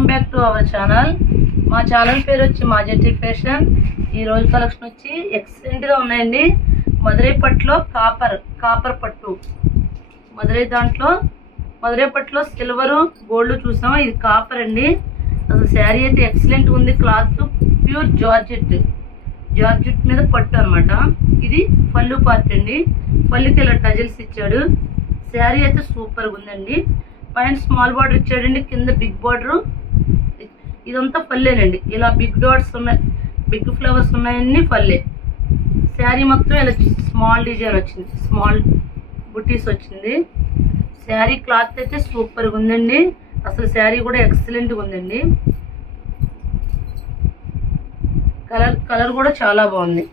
Welcome back to our channel. మా channel పేరు వచ్చి మాజెట్టి ఫ్యాషన్. ఈ రోజు కలెక్షన్ వచ్చి ఎక్సలెంట్ గా ఉన్నాయండి. మధురై పట్టులో కాపర్ పట్టు, మధురై పట్టులో సిల్వర్ గోల్డ్ చూసాం. ఇది కాపర్ అండి. అసలు శారీ అయితే ఎక్సలెంట్ ఉంది. క్లాత్ ప్యూర్ జార్జెట్ మీద పట్టు అనమాట. ఇది పళ్ళు పార్ట్ అండి. పళ్ళుకి ఇలా టజిల్స్ ఇచ్చాడు. శారీ అయితే సూపర్ గా ఉందండి. పైన స్మాల్ బార్డర్ ఇచ్చాడండి, కింద బిగ్ బార్డర్. ఇదంతా పల్లేనండి. ఇలా బిగ్ డాట్స్ ఉన్నాయి, బిగ్ ఫ్లవర్స్ ఉన్నాయన్నీ పల్లె. శారీ మొత్తం ఇలా స్మాల్ డిజైన్ వచ్చింది, స్మాల్ బుటీస్ వచ్చింది. శారీ క్లాత్ అయితే సూపర్ గా ఉందండి. అసలు శారీ కూడా ఎక్సలెంట్ గా ఉందండి. కలర్ కూడా చాలా బాగుంది.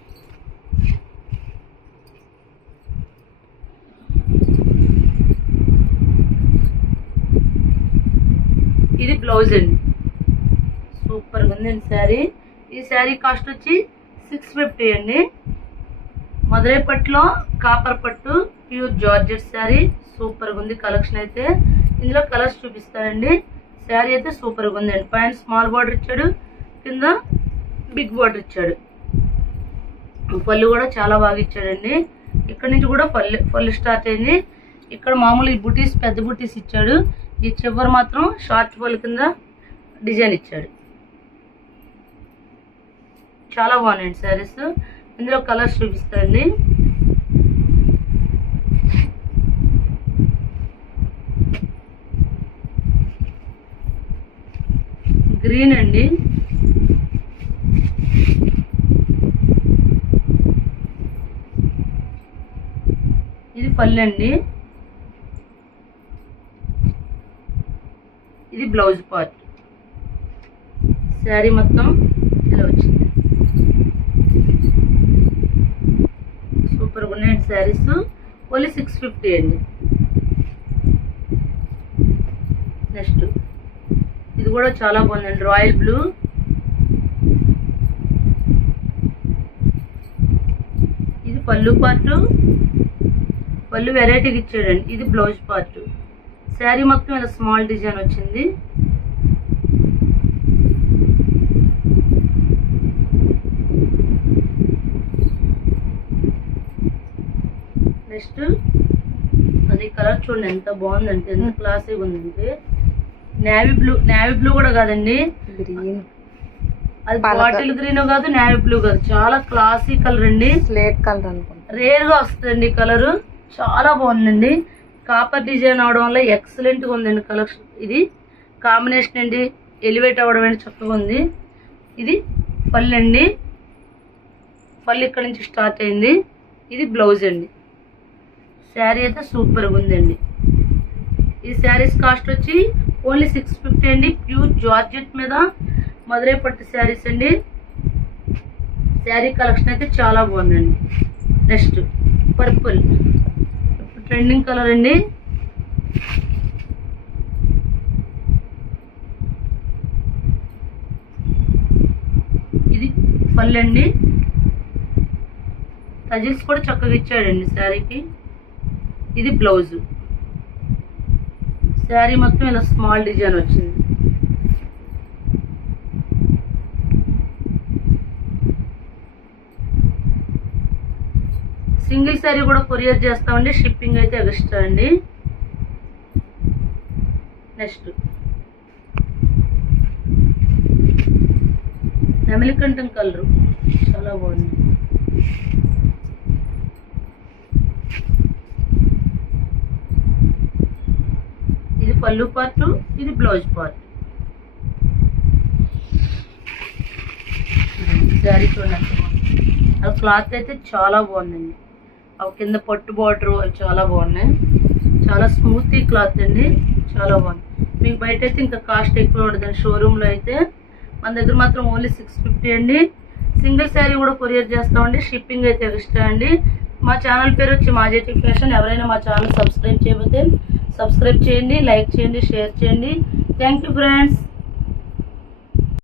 ఇది బ్లౌజ్ అండి. సూపర్ గా ఉందండి శారీ. ఈ శారీ కాస్ట్ వచ్చి 650 అండి. మధురై పట్టులో కాపర్ పట్టు ప్యూర్ జార్జెట్ శారీ. సూపర్ గా ఉంది కలెక్షన్ అయితే. ఇందులో కలర్స్ చూపిస్తానండి. శారీ అయితే సూపర్ గా ఉందండి. పైన స్మాల్ బార్డర్ ఇచ్చాడు, కింద బిగ్ బార్డర్ ఇచ్చాడు. పళ్ళు కూడా చాలా బాగా ఇచ్చాడండి. ఇక్కడ నుంచి కూడా పళ్ళు స్టార్ట్ అయింది. ఇక్కడ మామూలు ఈ బుటీస్, పెద్ద బుటీస్ ఇచ్చాడు. ఈ చివరి మాత్రం షార్ట్ పళ్ళు కింద డిజైన్ ఇచ్చాడు. చాలా బాగున్నాయండి శారీస్. ఇందులో కలర్స్ చూపిస్తాయండి. గ్రీన్ అండి, ఇది పళ్ళు అండి. ఇది బ్లౌజ్ పార్ట్. శారీ మొత్తం ఇలా వచ్చింది. సూపర్గా ఉన్నాయండి శారీస్. ఓన్లీ 650 అండి. నెక్స్ట్ ఇది కూడా చాలా బాగుందండి, రాయల్ బ్లూ. ఇది పళ్ళు పార్ట్. పళ్ళు వెరైటీగా ఇచ్చాడండి. ఇది బ్లౌజ్ పార్ట్. శారీ మొత్తం ఇలా స్మాల్ డిజైన్ వచ్చింది. నెక్స్ట్ అది కలర్ చూడండి ఎంత బాగుందంటే, ఎంత క్లాసీగా ఉందంటే. నేవీ బ్లూ కూడా కాదండి, గ్రీన్. అది బాటిల్ గ్రీన్ కాదు, నేవీ బ్లూ కాదు, చాలా క్లాసీ కలర్ అండి. స్లేట్ కలర్ అనుకుంటా. రేర్ గా వస్తుందండి కలర్. చాలా బాగుందండి. కాపర్ డిజైన్ అవడం వల్ల ఎక్సలెంట్ గా ఉందండి కలెక్షన్. ఇది కాంబినేషన్ అండి, ఎలివేట్ అవ్వడం అండి, చక్కగా ఉంది. ఇది పళ్ళు అండి. పళ్ళు ఇక్కడ నుంచి స్టార్ట్ అయింది. ఇది బ్లౌజ్ అండి. శారీ అయితే సూపర్గా ఉందండి. ఈ శారీస్ కాస్ట్ వచ్చి ఓన్లీ 650 అండి. ప్యూర్ జార్జెట్ మీద మధురై పట్టు శారీస్ అండి. శారీ కలెక్షన్ అయితే చాలా బాగుందండి. నెక్స్ట్ పర్పుల్, ట్రెండింగ్ కలర్ అండి. ఇది పళ్ళు అండి. టజిల్స్ కూడా చక్కగా ఇచ్చాడండి శారీకి. ఇది బ్లౌజ్. శారీ మొత్తం ఇలా స్మాల్ డిజైన్ వచ్చింది. సింగిల్ శారీ కూడా కొరియర్ చేస్తామండి. షిప్పింగ్ అయితే ఎక్స్ట్రా అండి. నెక్స్ట్ నెమలికంఠం కలరు చాలా బాగుంది. ఇది పళ్ళు పార్ట్, ఇది బ్లౌజ్ పార్ట్. శారీ చూడండి, ఆ క్లాత్ అయితే చాలా బాగుందండి. అవి కింద పట్టు బార్డర్ అవి చాలా బాగున్నాయి. చాలా స్మూత్ క్లాత్ అండి, చాలా బాగుంది. మీకు బయట అయితే ఇంకా కాస్ట్ ఎక్కువ ఉండదండి. షోరూంలో అయితే మన దగ్గర మాత్రం ఓన్లీ 650 అండి. సింగిల్ శారీ కూడా కొరియర్ చేస్తామండి. షిప్పింగ్ అయితే ఎక్స్ట్రా అండి. మా ఛానల్ పేరు వచ్చి మాజెట్టి ఫ్యాషన్. ఎవరైనా మా ఛానల్ సబ్స్క్రైబ్ చేయకపోతే సబ్స్క్రైబ్ చేయండి, లైక్ చేయండి, షేర్ చేయండి. Thank you friends.